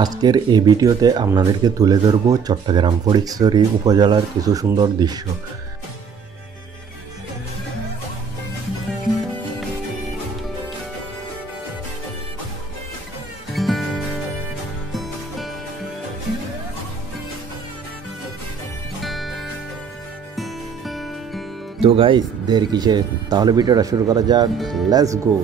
আজকের এই ভিডিওতে আপনাদেরকে তুলে ধরব চট্টগ্রাম ফটিকছড়ি উপজেলার কিছু সুন্দর দৃশ্য। তো গাইস, দেরি কিসে, তাহলে ভিডিওটা শুরু করা যাক। Let's go.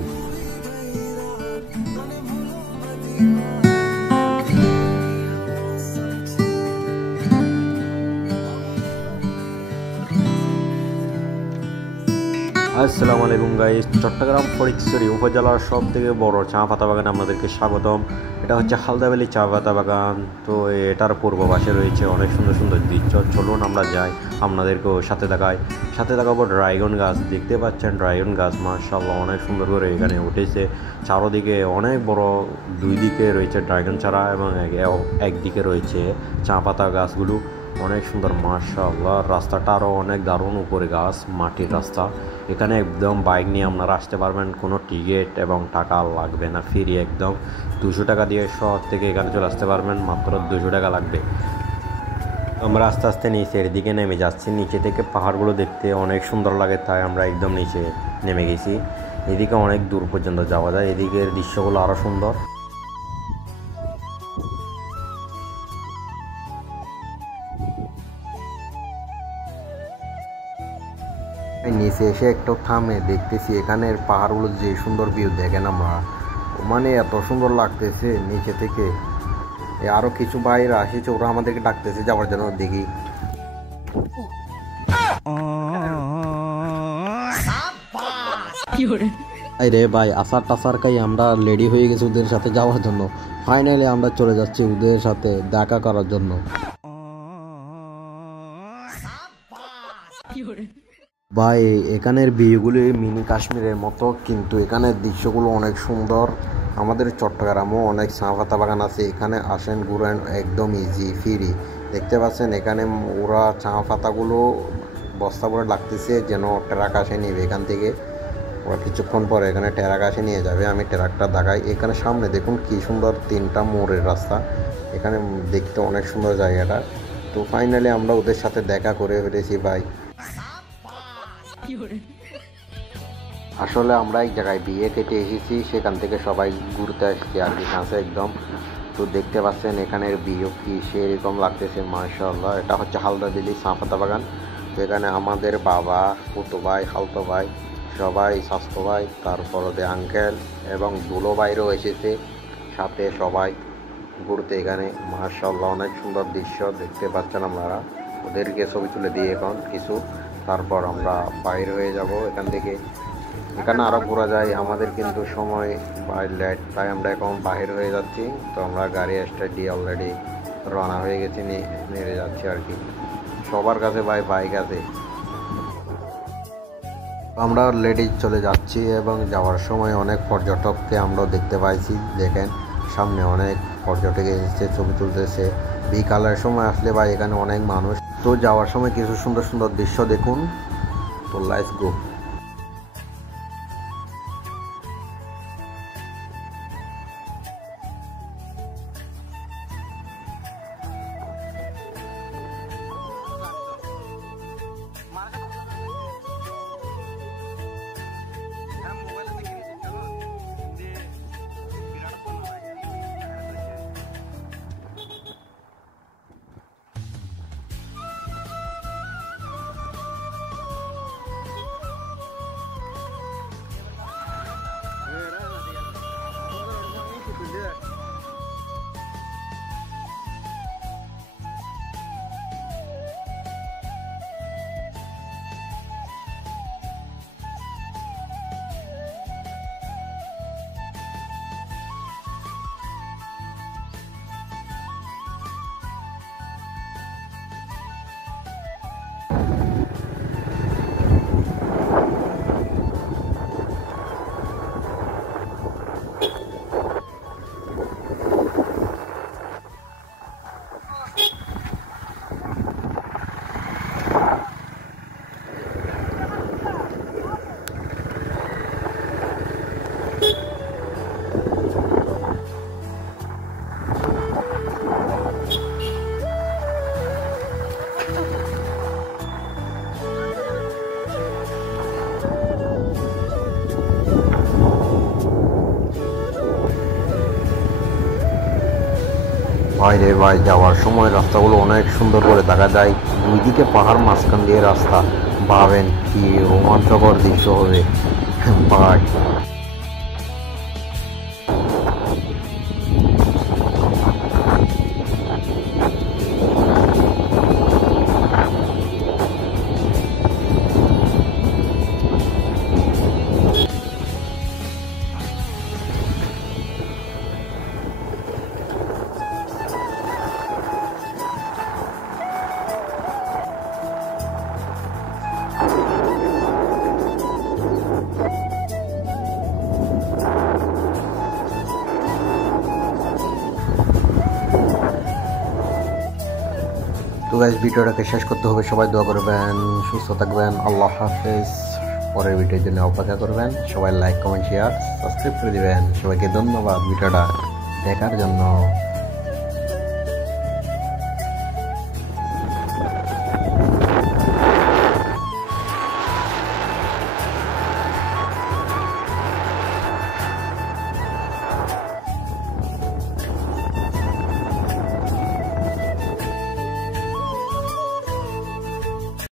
আসসালামু আলাইকুম গাইস, চট্টগ্রাম ফটিকছড়ি উপজেলার সব থেকে বড় চা পাতা বাগানে আপনাদেরকে স্বাগতম। এটা হচ্ছে হালদাভ্যালি চা পাতা বাগান। তো এটার পূর্ব পাশে রয়েছে অনেক সুন্দর সুন্দর দৃশ্য। চলুন আমরা যাই, আপনাদেরকেও সাথে দেখাবো ড্রাগন গাছ। দেখতে পাচ্ছেন ড্রাগন গাছ, মাশাআল্লাহ অনেক সুন্দর করে এখানে উঠেছে। চারোদিকে অনেক বড়, দুই দিকে রয়েছে ড্রাগন চারা এবং একদিকে রয়েছে চা পাতা গাছগুলো। অনেক সুন্দর মাশাআল্লাহ। রাস্তাটা আরও অনেক দারুণ, উপরে গাছ, মাটির রাস্তা। এখানে একদম বাইক নিয়ে আপনারা আসতে পারবেন, কোনো টিকিট এবং টাকা লাগবে না, ফ্রি একদম। 200 টাকা দিয়ে শহর থেকে এখানে চলে আসতে পারবেন, মাত্র 200 টাকা লাগবে। আমরা আস্তে আস্তে নিচের দিকে নেমে যাচ্ছি। নিচে থেকে পাহাড়গুলো দেখতে অনেক সুন্দর লাগে, তাই আমরা একদম নিচে নেমে গেছি। এদিকে অনেক দূর পর্যন্ত যাওয়া যায়, এদিকের দৃশ্যগুলো আরও সুন্দর। নিচে এসে একটু থামে দেখতেছি এখানের পাহাড়গুলো, যে সুন্দর ভিউ দেখেন আমরা, মানে এত সুন্দর লাগতেছে নিচে থেকে। আরো কিছু বাইরে আসেছে, ওরা আমাদেরকে ডাকতেছে যাওয়ার জন্য। দেখি রে ভাই, আসার টাসার খাই আমরা রেডি হয়ে গেছি ওদের সাথে যাওয়ার জন্য। ফাইনালি আমরা চলে যাচ্ছি ওদের সাথে দেখা করার জন্য। ভাই, এখানের ভিউগুলি মিনি কাশ্মীরের মতো, কিন্তু এখানের দৃশ্যগুলো অনেক সুন্দর। আমাদের চট্টগ্রামও অনেক চা পাতা বাগান আছে, এখানে আসেন, ঘুরেন, একদম ইজি, ফ্রি। দেখতে পাচ্ছেন এখানে ওরা চা পাতাগুলো বস্তা করে লাগতেছে, যেন ট্রাক আসে নিবে এখান থেকে। ওরা কিছুক্ষণ পরে এখানে ট্রাক আসে নিয়ে যাবে। আমি ট্রাকটা দেখাই। এখানে সামনে দেখুন কি সুন্দর 3টা মোড়ের রাস্তা। এখানে দেখতে অনেক সুন্দর জায়গাটা। তো ফাইনালি আমরা ওদের সাথে দেখা করে ফেলেছি ভাই। আসলে আমরা এক জায়গায় বিয়ে কেটে এসেছি, সেখান থেকে সবাই ঘুরতে আসছি আর কি, কাছে একদম। তো দেখতে পাচ্ছেন এখানের ভিউ কি সেরকম লাগতেছে, মাশাআল্লাহ। এটা হচ্ছে হালদাভ্যালি চা পাতা বাগান। তো এখানে আমাদের বাবা, ফুতো ভাই, খালতো ভাই, সবাই, স্বাস্থ্য ভাই, তারপরে আঙ্কেল এবং দুলো ভাইরও এসেছে সাথে, সবাই ঘুরতে এখানে। মাশাআল্লাহ অনেক সুন্দর দৃশ্য দেখতে পাচ্ছেন আপনারা। ওদেরকে ছবি তুলে দিয়ে এখন কিছু, তারপর আমরা বাইর হয়ে যাব এখান থেকে। এখানে আরও ঘোরা যায়, আমাদের কিন্তু সময় লেট, তাই আমরা এখন বাহির হয়ে যাচ্ছি। তো আমরা গাড়ি স্টার্ট দিয়ে অলরেডি রওনা হয়ে গেছি, নেড়ে যাচ্ছি আর কি। সবার কাছে বাইক আছে। আমরা অলরেডি চলে যাচ্ছি এবং যাওয়ার সময় অনেক পর্যটককে আমরা দেখতে পাইছি। দেখেন সামনে অনেক পর্যটক এসেছে, ছবি তুলতেছে। বিকালের সময় আসলে ভাই এখানে অনেক মানুষ। তো যাওয়ার সময় কিছু সুন্দর সুন্দর দৃশ্য দেখুন। তো লেটস গো। বাইরে ভাই যাওয়ার সময় রাস্তাগুলো অনেক সুন্দর করে দেখা যায়, দুই দিকে পাহাড়, মাঝখান দিয়ে রাস্তা। ভাবেন কি রোমাঞ্চকর দৃশ্য হবে ভাই। তো গাইস ভিডিওটাকে শেষ করতে হবে, সবাই দোয়া করবেন, সুস্থ থাকবেন, আল্লাহ হাফেজ। পরের ভিডিওর জন্য অপেক্ষা করবেন, সবাই লাইক কমেন্ট শেয়ার সাবস্ক্রাইব করে দিবেন। সবাইকে ধন্যবাদ ভিডিওটা দেখার জন্য।